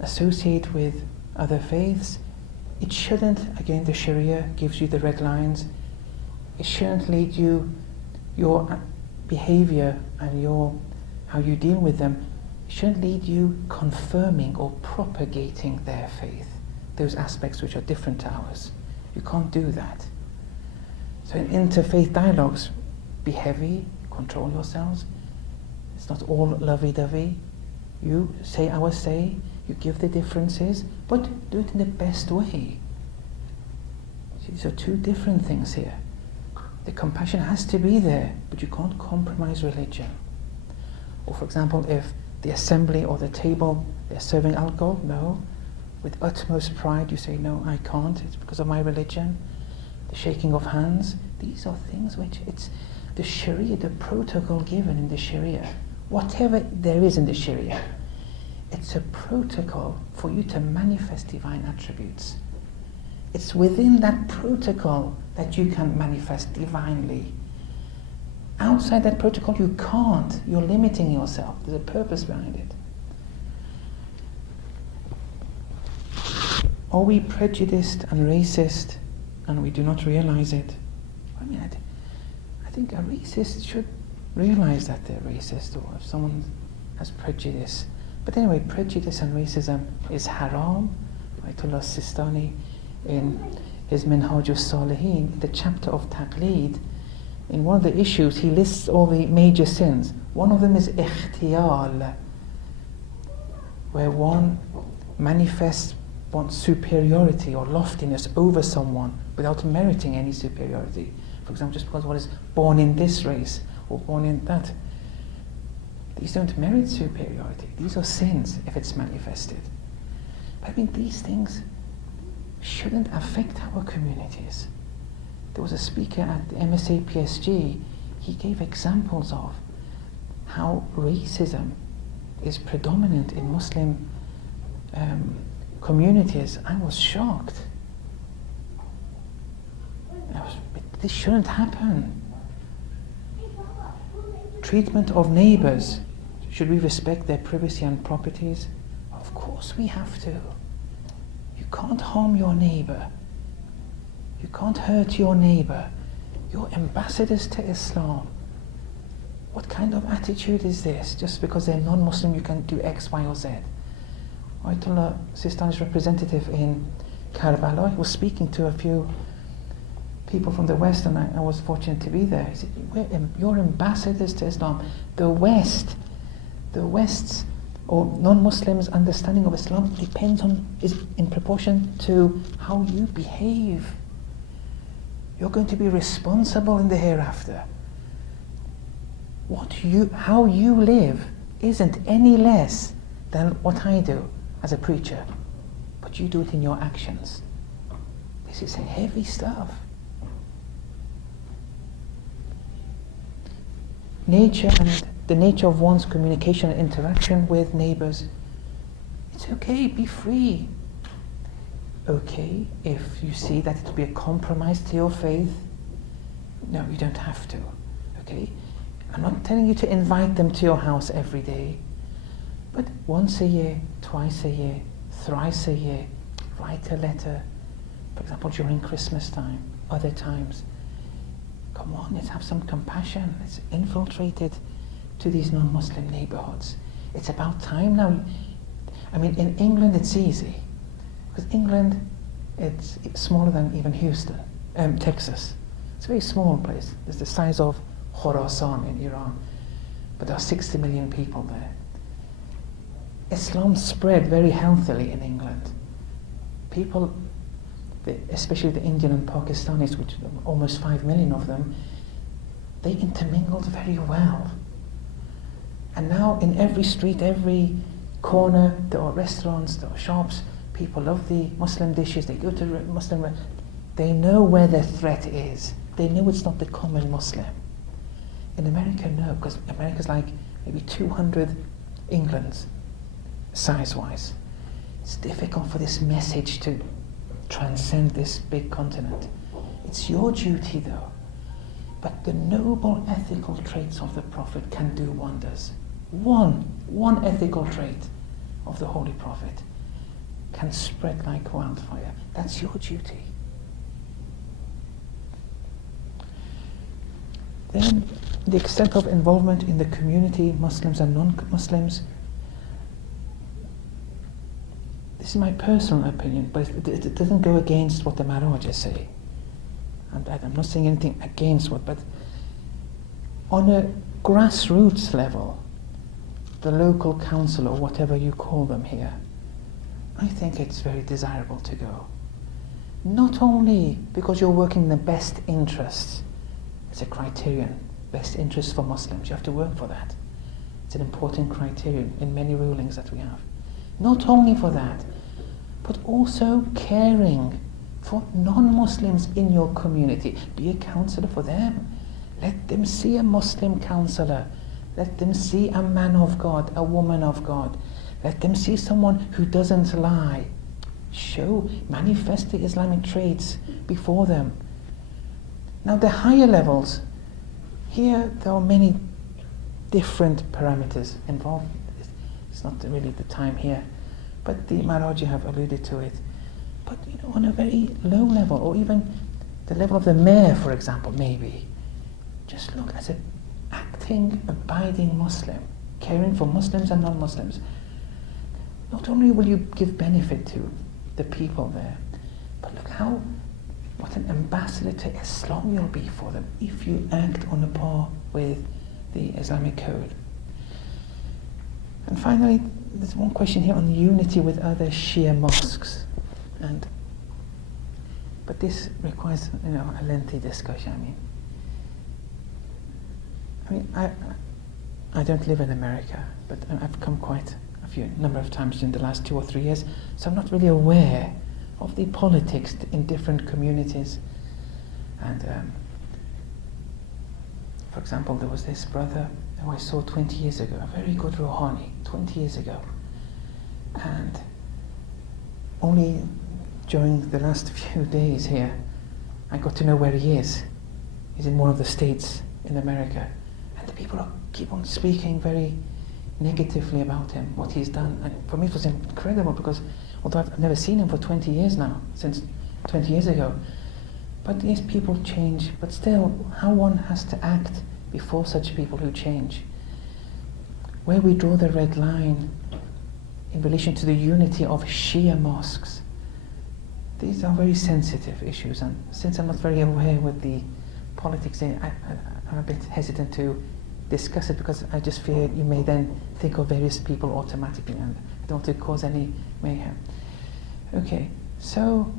associate with other faiths, it shouldn't, again the Sharia gives you the red lines, it shouldn't lead you, your behavior and how you deal with them, it shouldn't lead you confirming or propagating their faith, those aspects which are different to ours. You can't do that. So in interfaith dialogues, be heavy, control yourselves. It's not all lovey-dovey. You say our say, you give the differences, but do it in the best way. These are two different things here. The compassion has to be there, but you can't compromise religion. Or for example, if the assembly or the table, they're serving alcohol, no. With utmost pride you say, no, I can't, it's because of my religion. The shaking of hands, these are things which it's the Sharia, the protocol given in the Sharia. Whatever there is in the Sharia, it's a protocol for you to manifest divine attributes. It's within that protocol that you can manifest divinely. Outside that protocol you can't. You're limiting yourself. There's a purpose behind it. Are we prejudiced and racist and we do not realize it? I mean, I think a racist should realize that they're racist, or if someone has prejudice. But anyway, prejudice and racism is haram. Ayatollah Sistani in his Minhaj al-Salihin, in the chapter of Taqleed, in one of the issues, he lists all the major sins. One of them is ikhtiyal, where one manifests one's superiority or loftiness over someone without meriting any superiority. For example, just because one is born in this race or born in that. These don't merit superiority. These are sins if it's manifested. But I mean, these things shouldn't affect our communities. There was a speaker at the MSA PSG, he gave examples of how racism is predominant in Muslim communities. I was shocked. This shouldn't happen. Treatment of neighbors. Should we respect their privacy and properties? Of course we have to. You can't harm your neighbor. You can't hurt your neighbor. You're ambassadors to Islam. What kind of attitude is this? Just because they're non-Muslim, you can do X, Y, or Z. Ayatollah Sistani's representative in Karbala, he was speaking to a few people from the West, and I was fortunate to be there. He said, you're ambassadors to Islam. The West's or non-Muslims' understanding of Islam depends on, is in proportion to how you behave. You're going to be responsible in the hereafter. How you live isn't any less than what I do as a preacher, but you do it in your actions. This is heavy stuff. Nature and the nature of one's communication and interaction with neighbors. It's okay, be free. Okay, if you see that it will be a compromise to your faith, no, you don't have to. Okay? I'm not telling you to invite them to your house every day, but once a year, twice a year, thrice a year, write a letter. For example, during Christmas time, other times. Come on, let's have some compassion. Let's infiltrate it to these non-Muslim neighborhoods. It's about time now. I mean, in England it's easy. Because England, it's smaller than even Houston, Texas. It's a very small place. It's the size of Khorasan in Iran. But there are 60 million people there. Islam spread very healthily in England. People, especially the Indian and Pakistanis, which are almost 5 million of them, they intermingled very well. And now in every street, every corner, there are restaurants, there are shops. People love the Muslim dishes. They go to Muslim. They know where their threat is. They know it's not the common Muslim. In America, no, because America's like maybe 200 Englands, size-wise. It's difficult for this message to transcend this big continent. It's your duty, though. But the noble ethical traits of the Prophet can do wonders. One ethical trait of the Holy Prophet can spread like wildfire. That's your duty. Then the extent of involvement in the community, Muslims and non-Muslims. This is my personal opinion, but it doesn't go against what the Marajas say. I'm not saying anything against but on a grassroots level, the local council or whatever you call them here, I think it's very desirable to go. Not only because you're working in the best interests, it's a criterion, best interests for Muslims, you have to work for that. It's an important criterion in many rulings that we have. Not only for that, but also caring for non-Muslims in your community. Be a counsellor for them. Let them see a Muslim counsellor. Let them see a man of God, a woman of God. Let them see someone who doesn't lie. Manifest the Islamic traits before them. Now the higher levels, here there are many different parameters involved. It's not really the time here, but the Maraji have alluded to it. But on a very low level, or even the level of the mayor, for example, maybe, just look as an acting, abiding Muslim, caring for Muslims and non-Muslims. Not only will you give benefit to the people there, but look how what an ambassador to Islam you'll be for them if you act on a par with the Islamic code. And finally, there's one question here on unity with other Shia mosques, but this requires, a lengthy discussion. I don't live in America, but I've come quite a number of times in the last 2 or 3 years, so I'm not really aware of the politics in different communities. And for example, there was this brother who I saw 20 years ago, a very good Rouhani, 20 years ago. And only during the last few days here, I got to know where he is. He's in one of the states in America. And the people keep on speaking very negatively about him, what he's done. And for me it was incredible, because although I've never seen him for 20 years now, since 20 years ago, but yes, people change, but still, how one has to act before such people who change. Where we draw the red line in relation to the unity of Shia mosques, these are very sensitive issues, and since I'm not very aware with the politics in it, I'm a bit hesitant to discuss it, because I just fear you may then think of various people automatically, and I don't want to cause any mayhem. Okay, so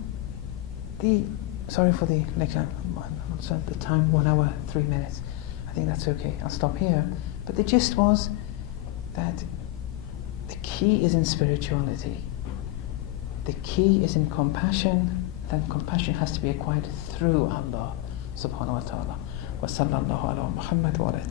sorry for the lecture, so the time, 1 hour, 3 minutes. I think that's okay, I'll stop here. But the gist was that the key is in spirituality. The key is in compassion, then compassion has to be acquired through Allah subhanahu wa ta'ala. Wa sallallahu ala Muhammad wa ala